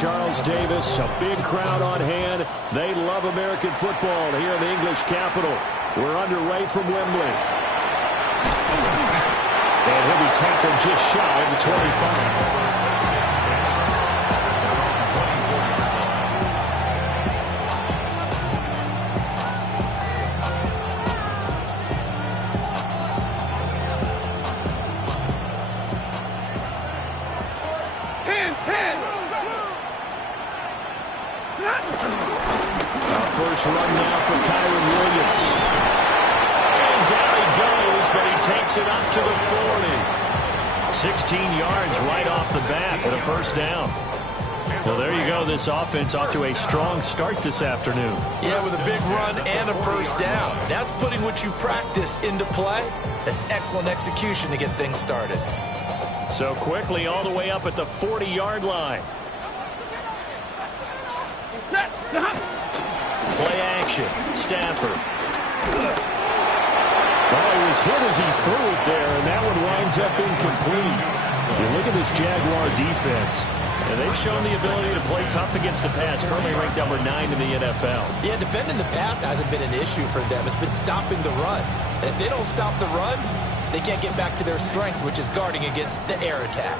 Charles Davis. A big crowd on hand. They love American football here in the English capital. We're underway from Wembley. And he'll be tackled just shy of the 25. First run now for Kyren Williams. And down he goes, but he takes it up to the 40. 16 yards right off the bat and a first down. Well, there you go. This offense off to a strong start this afternoon. Yeah, with a big run and a first down. That's putting what you practice into play. That's excellent execution to get things started. So quickly all the way up at the 40-yard line. Play action. Stafford. Well, he was hit as he threw it there, and that one winds up incomplete. You look at this Jaguar defense, and they've shown the ability to play tough against the pass, currently ranked number 9 in the NFL. Yeah, defending the pass hasn't been an issue for them. It's been stopping the run. And if they don't stop the run, they can't get back to their strength, which is guarding against the air attack.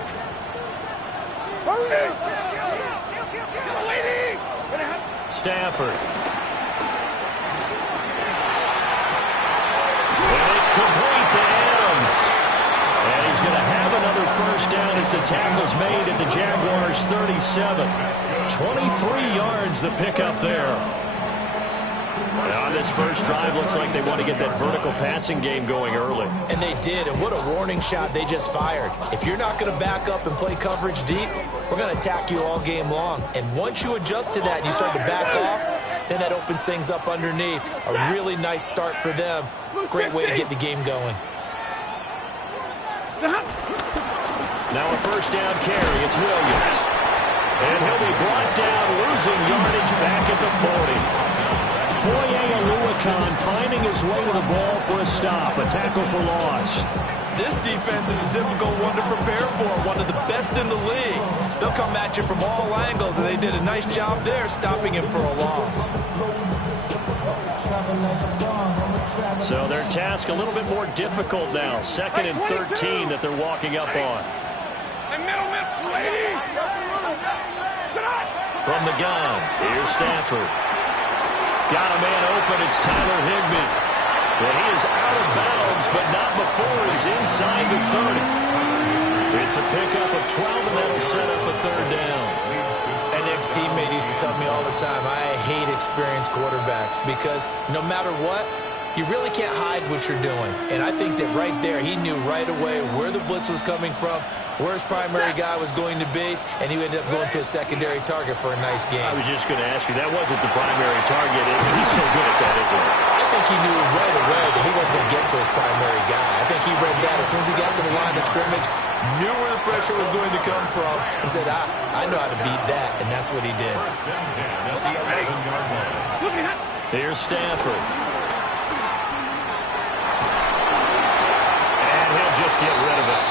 Stafford. And it's complete to Adams. And he's going to have another first down as the tackle's made at the Jaguars' 37. 23 yards the pickup there. And on this first drive, looks like they want to get that vertical passing game going early. And they did, and what a warning shot they just fired. If you're not going to back up and play coverage deep, we're going to attack you all game long. And once you adjust to that and you start to back off, then that opens things up underneath. A really nice start for them. Great way to get the game going. Now a first down carry. It's Williams. And he'll be brought down, losing yardage back at the 40. Foye Oluokun finding his way to the ball for a stop. A tackle for loss. This defense is a difficult one to prepare for, one of the best in the league. They'll come at you from all angles, and they did a nice job there stopping him for a loss. So their task a little bit more difficult now. 2nd and 13 that they're walking up on. From the gun, here's Stafford. Got a man open, it's Tyler Higbee. Well, he is out of bounds, but not before he's inside the 30. It's a pickup of 12, and that'll set up a third down. An ex-teammate used to tell me all the time, I hate experienced quarterbacks because no matter what, you really can't hide what you're doing. And I think that right there, he knew right away where the blitz was coming from, where his primary guy was going to be, and he ended up going to a secondary target for a nice game. I was just going to ask you, that wasn't the primary target. He's so good at that, isn't he? I think he knew right away that he wasn't going to get to his primary guy. I think he read that as soon as he got to the line of scrimmage, knew where the pressure was going to come from, and said, I know how to beat that, and that's what he did. Here's Stafford. Just get rid of it.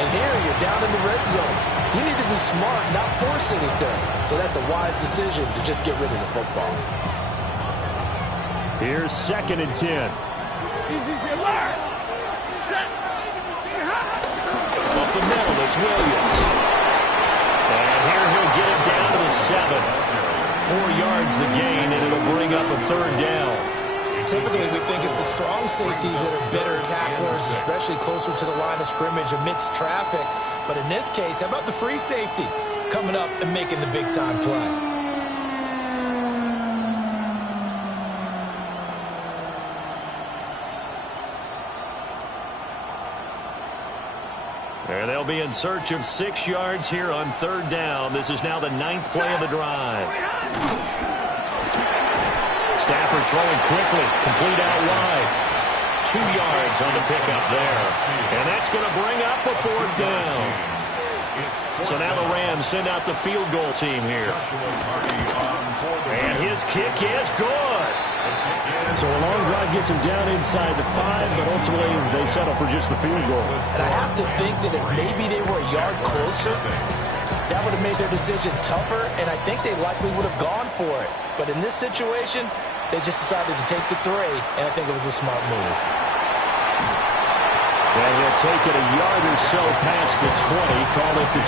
And here you're down in the red zone. You need to be smart, not force anything. So that's a wise decision to just get rid of the football. Here's 2nd and 10. Up the middle, it's Williams. And here he'll get it down to the 7. 4 yards the gain, and it'll bring up a third down. Typically, we think it's the strong safeties that are better tacklers, especially closer to the line of scrimmage amidst traffic. But in this case, how about the free safety coming up and making the big-time play? And they'll be in search of 6 yards here on third down. This is now the 9th play of the drive. Stafford throwing quickly, complete out wide. 2 yards on the pickup there. And that's going to bring up a fourth down. So now the Rams send out the field goal team here. And his kick is good. So a long drive gets him down inside the 5, but ultimately they settle for just the field goal. And I have to think that if maybe they were a yard closer, that would have made their decision tougher, and I think they likely would have gone for it. But in this situation, they just decided to take the 3, and I think it was a smart move. And he'll take it a yard or so past the 20, call it the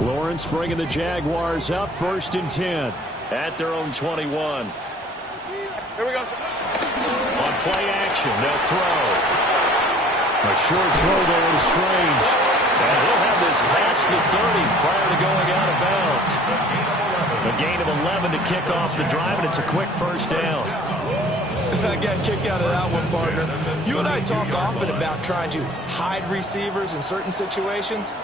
21. Lawrence bringing the Jaguars up 1st and 10 at their own 21. Here we go. On play action, they'll throw. A short throw there to Strange. And he'll have this past the 30 prior to going out of bounds. A gain of 11 to kick off the drive, and it's a quick first down. I got kicked out of that one, partner. You and I talk often about trying to hide receivers in certain situations,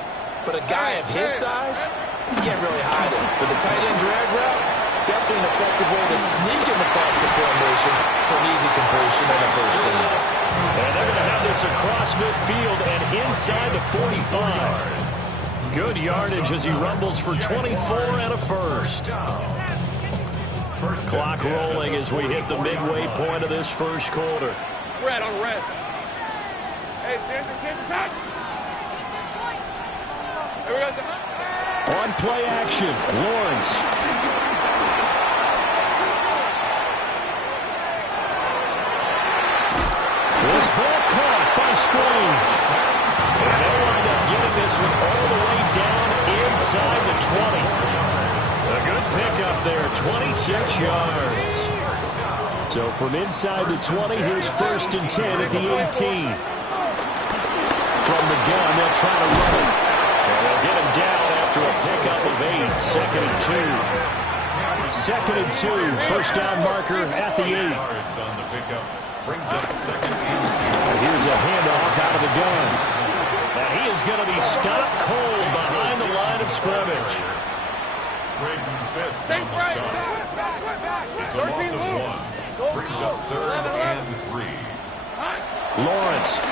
but a guy of his size, you can't really hide him. With the tight end drag route, definitely an effective way to sneak him across the formation for an easy completion and a first down. And they're going to have this across midfield and inside the 45. Good yardage as he rumbles for 24 and a first. Clock rolling as we hit the midway point of this first quarter. Red on red. Hey, Tim, touch. Here we go. On play action, Lawrence. This ball caught by Strange. And they'll wind up getting this one all the way down inside the 20. A good pickup there, 26 yards. So from inside the 20, here's 1st and 10 at the 18. From the gun, they'll try to run it. And they'll get him down after a pickup of 8, 2nd and 2. 2nd and 2, first down marker at the 8. Brings up 2nd and 2. And here's a handoff out of the gun. And he is going to be stopped cold behind the line of scrimmage. Braden Fisk on the stop. It's a loss of 1. Brings up 3rd and 3. Lawrence.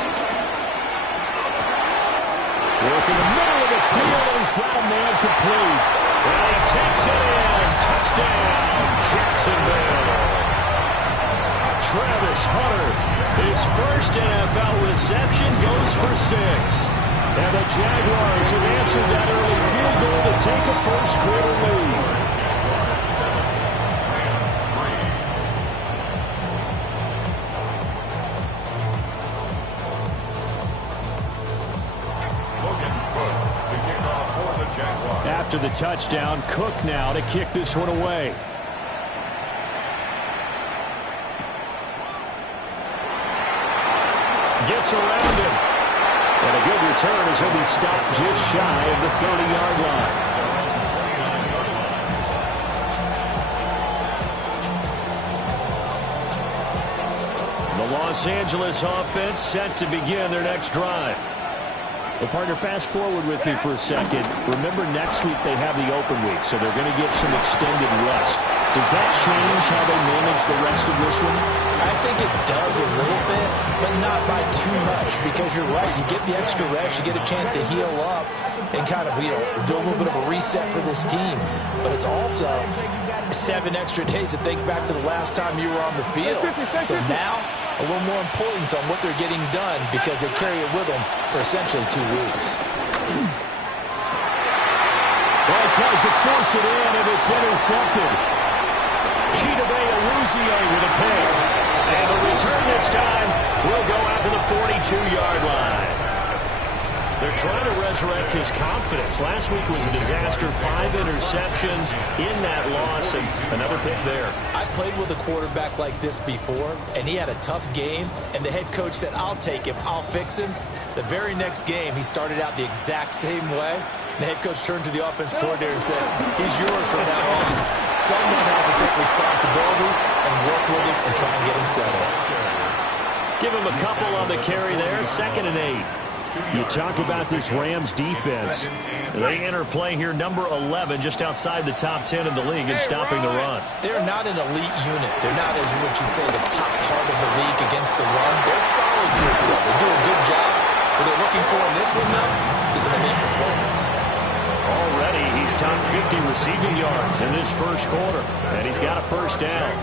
Working the middle of the field, and he's got a man complete. And he takes it in. Touchdown, Jacksonville. Travis Hunter, his first NFL reception, goes for 6. And the Jaguars have answered that early field goal to take a first quarter lead. After the touchdown, Cook now to kick this one away. Gets around him. And a good return as he'll be stopped just shy of the 30-yard line. The Los Angeles offense set to begin their next drive. Well, partner, fast forward with me for a second. Remember, next week they have the open week, so they're going to get some extended rest. Does that change how they manage the rest of this one? I think it does a little bit, but not by too much, because you're right. You get the extra rest, you get a chance to heal up and kind of, do a little bit of a reset for this team. But it's also 7 extra days to think back to the last time you were on the field. So now, a little more importance on what they're getting done because they carry it with them for essentially 2 weeks. Well, he tries to force it in, and it's intercepted. Chidobe Awuzie with a pick. And the return this time will go out to the 42-yard line. They're trying to resurrect his confidence. Last week was a disaster. 5 interceptions in that loss, and another pick there. I played with a quarterback like this before, and he had a tough game, and the head coach said, I'll take him, I'll fix him. The very next game, he started out the exact same way. The head coach turned to the offense coordinator and said, he's yours from now on. Someone has to take responsibility and work with him and try and get him settled. Give him a couple on the carry there, 2nd and 8. You talk about this Rams defense. They enter play here, number 11, just outside the top 10 in the league in stopping the run. They're not an elite unit. They're not, as what you'd say, the top part of the league against the run. They're a solid group, though. They do a good job. What they're looking for in this one, though, is an elite performance. Already, he's top 50 receiving yards in this first quarter, and he's got a first down.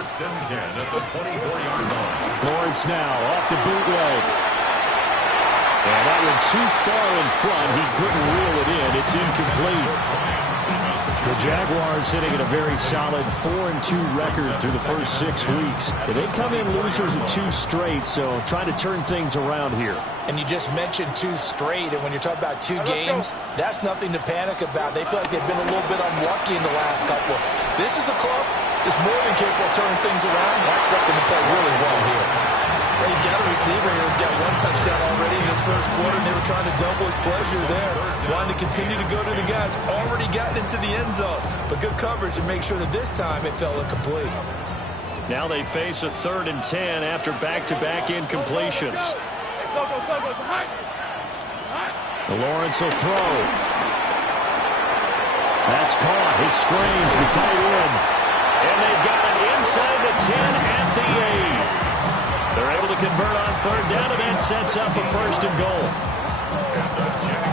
first and 10 at the 24-yard line. Lawrence now off the bootleg. And that one too far in front. He couldn't reel it in. It's incomplete. The Jaguars sitting at a very solid 4-2 record through the first 6 weeks. They come in losers of 2 straight, so trying to turn things around here. And you just mentioned 2 straight, and when you're talking about 2 games, that's nothing to panic about. They feel like they've been a little bit unlucky in the last couple. This is a club that's more than capable of turning things around. I expect them to play really well here. Well, you got a receiver here who's got 1 touchdown already in this first quarter, and they were trying to double his pleasure there. Wanting to continue to go to the guys. Already gotten into the end zone. But good coverage to make sure that this time it fell incomplete. Now they face a 3rd and 10 after back-to-back incompletions. Lawrence will throw. That's caught. It's Strange, the tight end. And they've got it inside the 10 at the 8. They're able to convert on 3rd down, and that sets up a 1st and goal.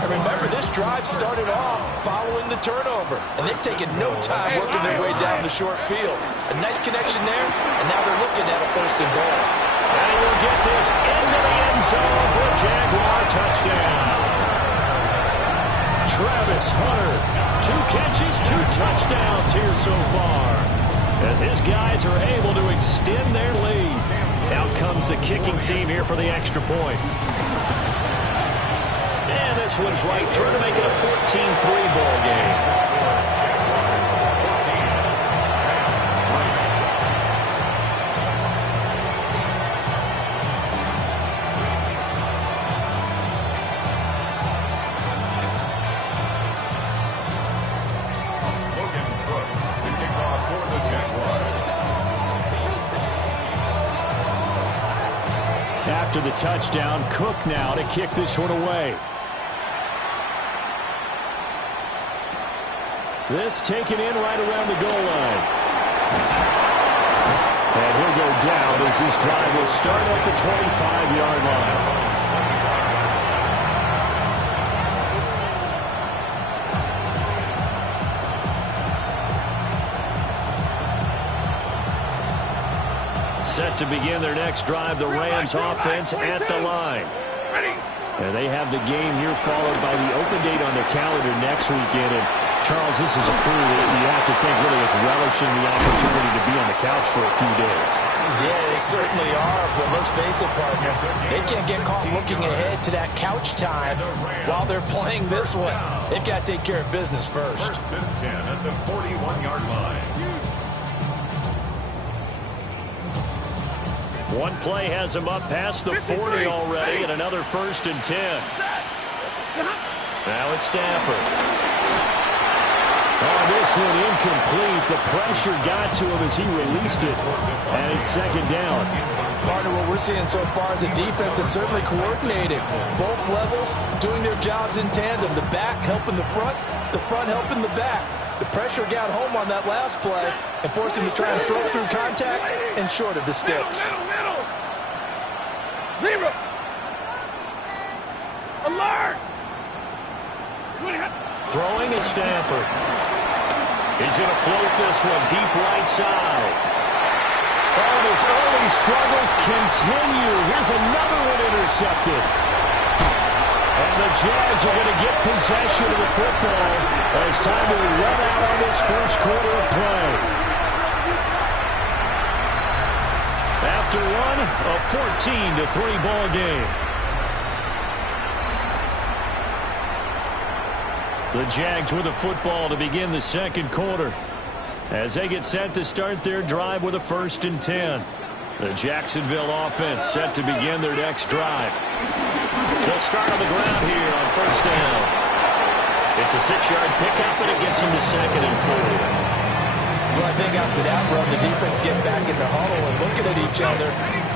And remember, this drive started off following the turnover, and they've taken no time working their way down the short field. A nice connection there, and now they're looking at a 1st and goal. And he will get this into the end zone for a Jaguar touchdown. Travis Hunter, 2 catches, 2 touchdowns here so far, as his guys are able to extend their lead. Out comes the kicking team here for the extra point. And this one's right through to make it a 14-3 ball game. After the touchdown, Cook now to kick this one away. This taken in right around the goal line. And he'll go down as this drive will start at the 25-yard line. Set to begin their next drive, the Rams offense at the line. And they have the game here followed by the open date on their calendar next weekend. And Charles, this is a crew that you have to think really is relishing the opportunity to be on the couch for a few days. Yeah, they certainly are, but let's face it, partner, they can't get caught looking ahead to that couch time while they're playing this one. They've got to take care of business first. 1st and 10 at the 41-yard line. One play has him up past the 40 already, and another 1st and 10. Now it's Stafford. Oh, this one incomplete. The pressure got to him as he released it, and it's 2nd down. Partner, what we're seeing so far is a defense that's certainly coordinated. Both levels doing their jobs in tandem. The back helping the front helping the back. The pressure got home on that last play and forced him to try and throw through contact and short of the sticks. Zero. Alert. Throwing is Stafford. He's going to float this one deep right side. Oh, his early struggles continue. Here's another one intercepted. And the Jags are going to get possession of the football as time to run out on this first quarter of play. After one, a 14-3 ball game. The Jags with the football to begin the 2nd quarter as they get set to start their drive with a 1st and 10. The Jacksonville offense set to begin their next drive. They'll start on the ground here on 1st down. It's a 6-yard pickup, and it gets them to 2nd and 4. Well, I think after that run, the defense getting back in the huddle and looking at each other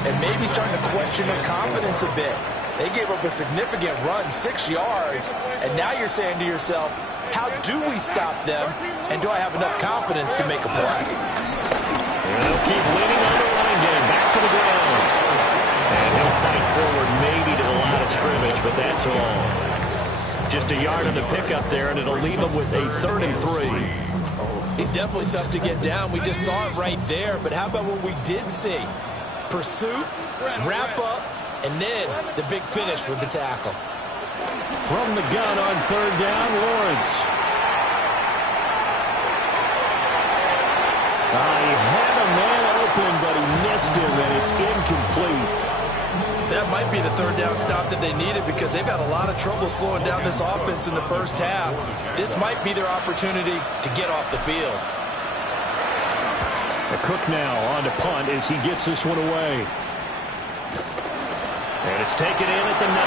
and maybe starting to question their confidence a bit. They gave up a significant run, 6 yards, and now you're saying to yourself, how do we stop them, and do I have enough confidence to make a play? And they'll keep leaning on the running game, back to the ground. And he'll fight forward maybe to the line of scrimmage, but that's all. Just a yard on the pickup there, and it'll leave them with a 3rd and 3. He's definitely tough to get down. We just saw it right there. But how about what we did see? Pursuit, wrap up, and then the big finish with the tackle. From the gun on third down, Lawrence. He had a man open, but he missed him, and it's incomplete. That might be the third down stop that they needed because they've had a lot of trouble slowing down this offense in the first half. This might be their opportunity to get off the field. Cook now on to punt as he gets this one away. And it's taken in at the 9.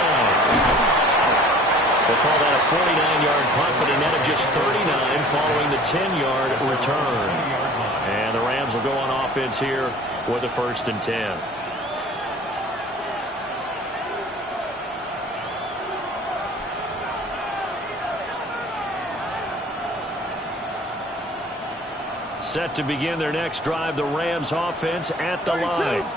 They'll call that a 49-yard punt, but a net of just 39 following the 10-yard return. And the Rams will go on offense here with a 1st and 10. Set to begin their next drive, the Rams offense at the line.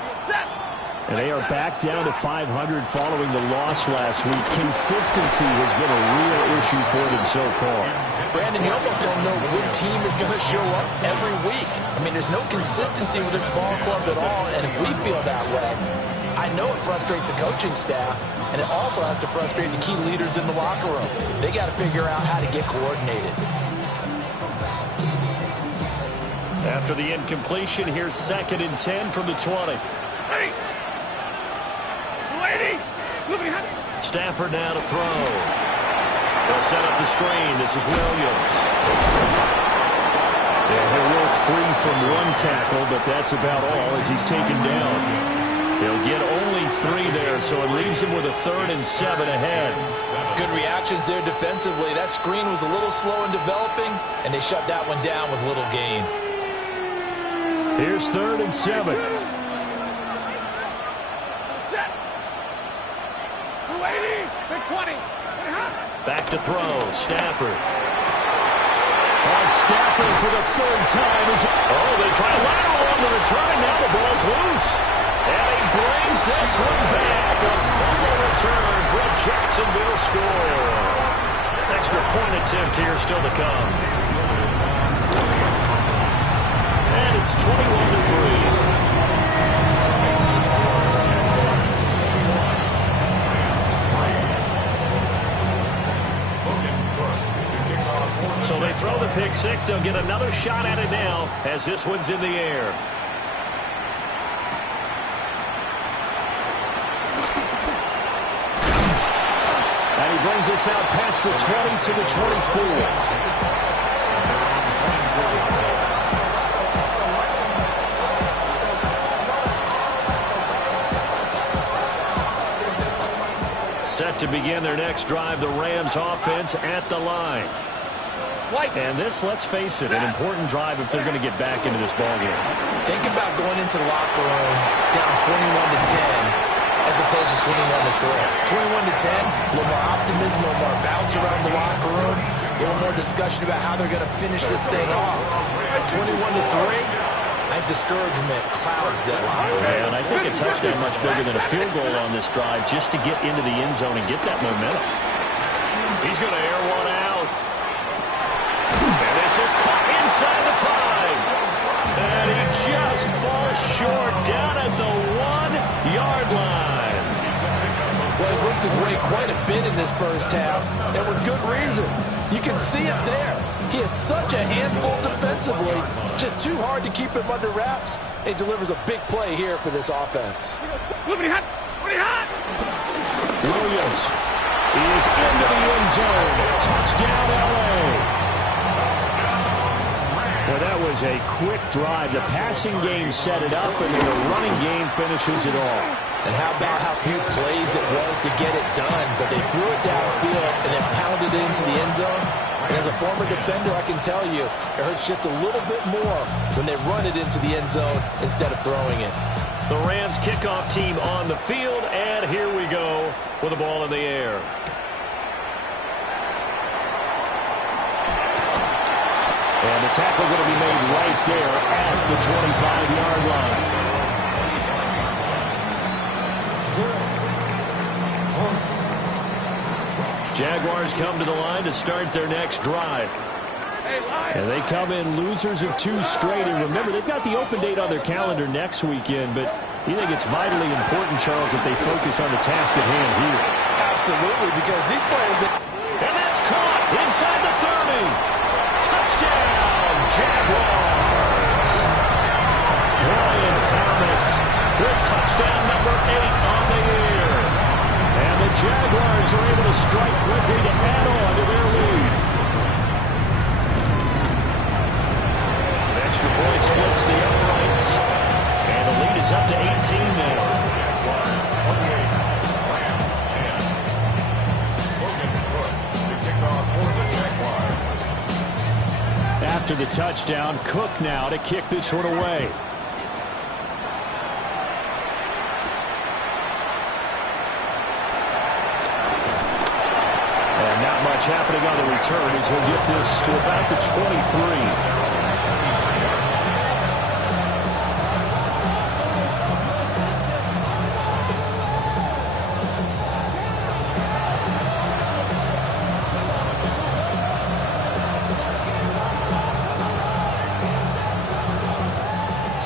And they are back down to 500 following the loss last week. Consistency has been a real issue for them so far. Brandon, you almost don't know what team is going to show up every week. I mean, there's no consistency with this ball club at all, and if we feel that way, I know it frustrates the coaching staff, and it also has to frustrate the key leaders in the locker room. They got to figure out how to get coordinated. After the incompletion, here's 2nd and 10 from the 20. Stafford now to throw. They'll set up the screen. This is Williams. Yeah, he'll work free from one tackle, but that's about all as he's taken down. He'll get only 3 there, so it leaves him with a 3rd and 7 ahead. Good reactions there defensively. That screen was a little slow in developing, and they shut that one down with little gain. Here's 3rd and 7. Back to throw. Stafford. Stafford for the 3rd time. They try a lateral on the return. Now the ball's loose. And he brings this one back. A fumble return for a Jacksonville score. Extra point attempt here still to come. And it's 21-3. So they throw the pick 6. They'll get another shot at it now as this one's in the air. And he brings us out past the 20 to the 24. Set to begin their next drive, the Rams offense at the line. And this, let's face it, an important drive if they're going to get back into this ballgame. Think about going into the locker room down 21-10 as opposed to 21-3. 21-10, a little more optimism, a little more bounce around the locker room, a little more discussion about how they're going to finish this thing off. 21-3, I think discouragement clouds that locker room. And I think a touchdown much bigger than a field goal on this drive just to get into the end zone and get that momentum. He's going to air one out. And this is caught inside the 5. And he just falls short down at the 1-yard line. Well, he worked his way quite a bit in this first half, and with good reason. You can see it there. He is such a handful defensively, just too hard to keep him under wraps. He delivers a big play here for this offense. Williams is into the end zone. Touchdown, L.A. Well, that was a quick drive. The passing game set it up, and then the running game finishes it all. And how about how few plays it was to get it done, but they threw it downfield and then pounded it into the end zone. And as a former defender, I can tell you, it hurts just a little bit more when they run it into the end zone instead of throwing it. The Rams kickoff team on the field, and here we go with the ball in the air. And the tackle going to be made right there at the 25-yard line. Jaguars come to the line to start their next drive. And they come in losers of 2 straight. And remember, they've got the open date on their calendar next weekend, but you think it's vitally important, Charles, that they focus on the task at hand here. Absolutely, because these players... And that's caught inside the 30. Touchdown, Jaguars. Brian Thomas with touchdown number 8 on the year. And the Jaguars are able to strike quickly to add on to their lead. An extra point splits the uprights. And the lead is up to 18 now. Jaguars 28, Rams 10. Logan Cook to kick off for the Jaguars. After the touchdown, Cook now to kick this one away. And not much happening on the return as he'll get this to about the 23.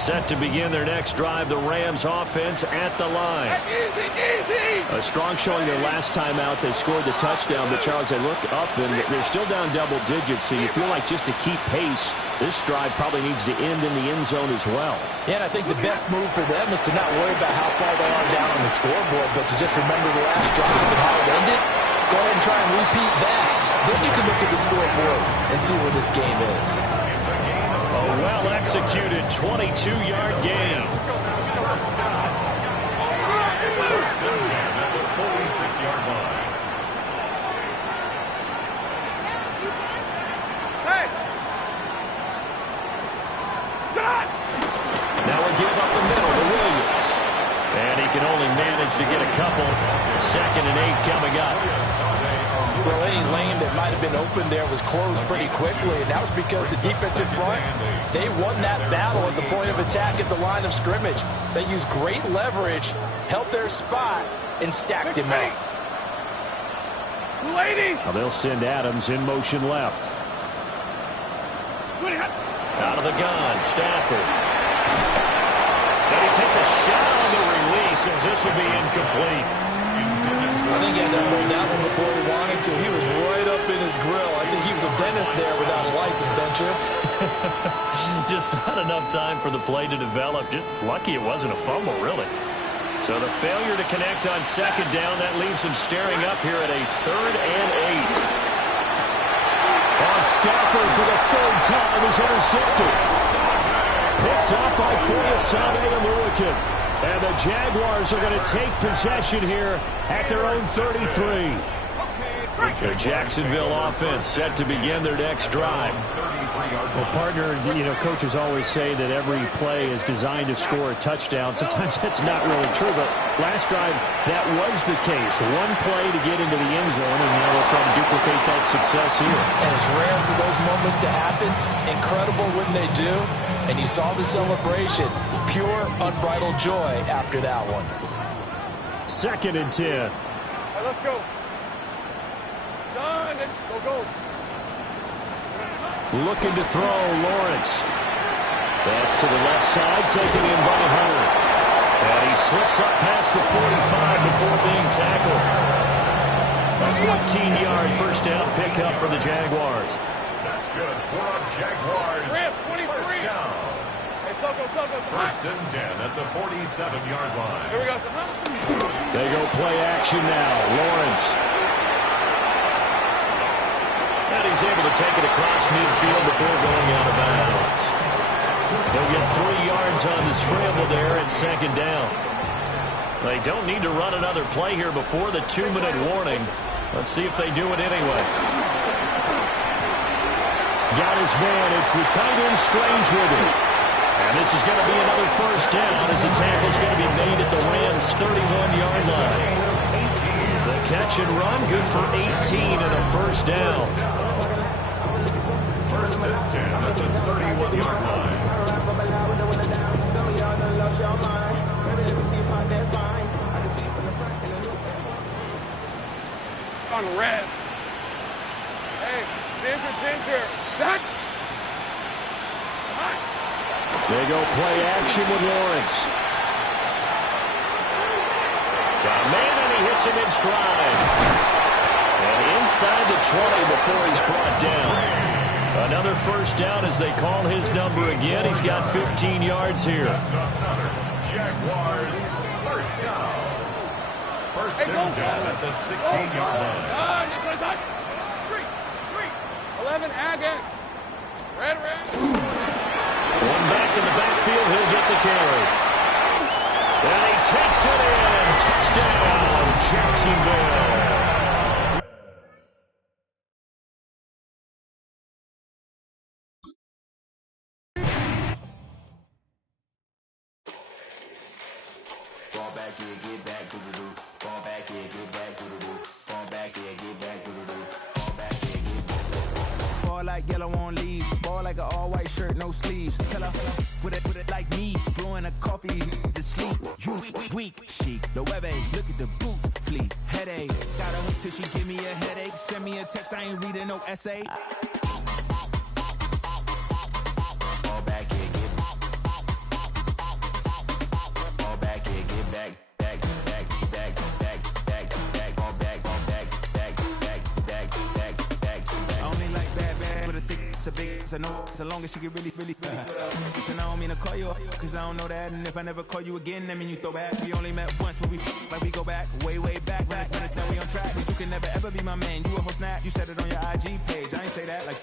Set to begin their next drive, the Rams offense at the line. A strong showing their last time out. They scored the touchdown, but Charles, they look up and they're still down double digits, so you feel like just to keep pace, this drive probably needs to end in the end zone as well. Yeah, and I think the best move for them is to not worry about how far they are down on the scoreboard, but to just remember the last drive and how it ended. Go ahead and try and repeat that. Then you can look at the scoreboard and see where this game is. A well-executed 22-yard gain. First and 10 at the 46-yard line. Hey! Stop! Now we give up the middle to Williams. And he can only manage to get a couple. 2nd and 8 coming up. Well, any lane that might have been open there was closed pretty quickly, and that was because the defensive front, they won that battle at the point of attack at the line of scrimmage. They used great leverage, held their spot, and stacked him up. Lady! Now they'll send Adams in motion left. Out of the gun, Stafford. And he takes a shot on the release as this will be incomplete. I think he had to hold that one before he wanted to. He was right up in his grill. I think he was a dentist there without a license, don't you? Just not enough time for the play to develop. Just lucky it wasn't a fumble, really. So the failure to connect on 2nd down, that leaves him staring up here at a 3rd and 8. Stafford for the 3rd time is intercepted. Picked up by Foyesade Oluokun. And the Jaguars are going to take possession here at their own 33. The Jacksonville offense set to begin their next drive. Well, partner, you know, coaches always say that every play is designed to score a touchdown. Sometimes that's not really true, but last drive, that was the case. One play to get into the end zone, and now they'll try to duplicate that success here. And it's rare for those moments to happen. Incredible when they do. And you saw the celebration. Pure, unbridled joy after that one. 2nd and 10. Right, let's go. Son, go. Looking to throw, Lawrence. That's to the left side, taken in by Hunter. And he slips up past the 45 before being tackled. A 14-yard first down pickup for the Jaguars. That's good for a Jaguars. Rip, 23. First down. Hey, Soko. First and 10 at the 47-yard line. Here we go, son. They go play action now. Lawrence. And he's able to take it across midfield before going out of bounds. They'll get 3 yards on the scramble there at 2nd down. They don't need to run another play here before the 2-minute warning. Let's see if they do it anyway. Got his man. It's the tight end Strange with it. And this is going to be another first down as the tackle is going to be made at the Rams' 31-yard line. The catch and run, good for 18 and a first down. First and 10 at the 31-yard line. On red. Hey, Ginger. They go play action with Lawrence. Got a man, and he hits him in stride. And inside the 20 before he's brought down. Another first down as they call his number again. He's got 15 yards here. Jaguars first down. First and 10 at the 16-yard line. 11, again. Red. One back in the backfield, he'll get the carry. And he takes it in. Touchdown, Jacksonville. Like yellow on leaves, ball like an all-white shirt, no sleeves. Tell her, put it like me, blowing a coffee, to sleep. You weak, chic, the web look at the boots, fleet, headache. Got a hook till she give me a headache. Send me a text, I ain't reading no essay. Fall back here, get back. It's a big, it's a no, so long as she get really. Listen, I don't mean to call you, cause I don't know that. And if I never call you again, that mean you throw back. We only met once, but we like we go back, way back. When I tell we on track, but you can never ever be my man. You a whole snap, you said it on your IG page. I ain't say that like.